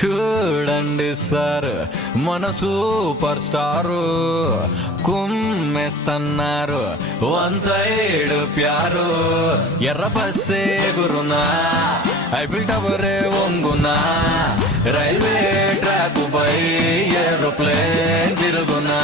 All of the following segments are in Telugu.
చూడండి సార్ మన సూపర్ స్టారు కుమ్మేస్తున్నారు వన్ సైడ్ ప్యారు ఎర్ర బస్సే గురునా ఐఫిల్ టవరే వంగునా రైల్వే ట్రాక్ పై ఏరోప్లేన్ తిరుగునా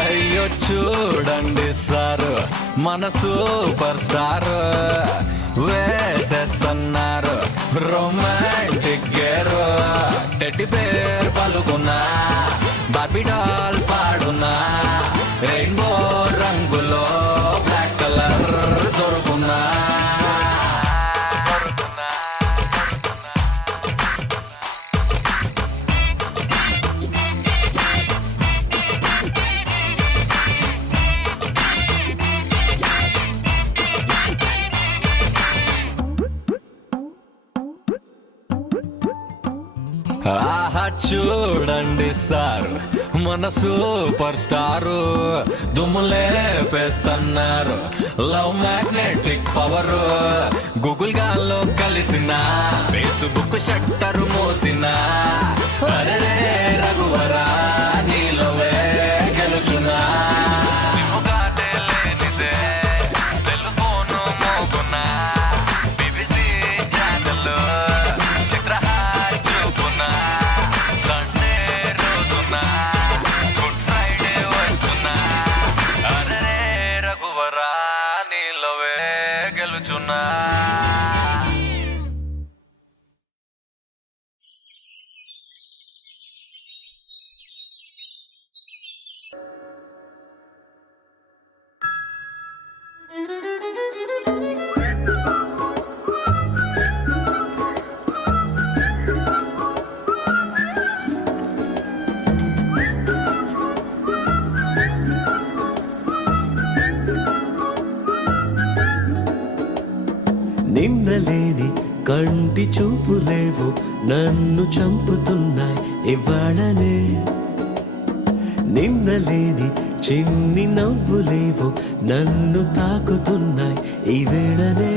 అయ్యో చూడండి సార్ మన సూపర్ స్టార్ వేసేస్తున్నారు రొమాంటిక్ గేర్ టెడ్డి బేర్ పలుకున్నా బార్బీ డాల్ పాడునా రెయిన్బో రంగులో బ్లాక్ కలర్ దొరుకున్నా ఆహా చూడండి సార్ మన సూపర్ స్టారు దుమ్ములే పేస్తున్నారు లవ్ మ్యాగ్నెటిక్ పవర్ గూగుల్ గాల్లో కలిసిన ఫేస్బుక్ షట్టర్ మోసిన అరే రఘువరా నీలోవే గెలుచునా గెలుచున్నా నిన్నలేని కంటి చూపులేవు నన్ను చంపుతున్నాయి ఇవాళనే నిన్నలేని చిన్ని నవ్వులేవు నన్ను తాకుతున్నాయి ఈ వేళనే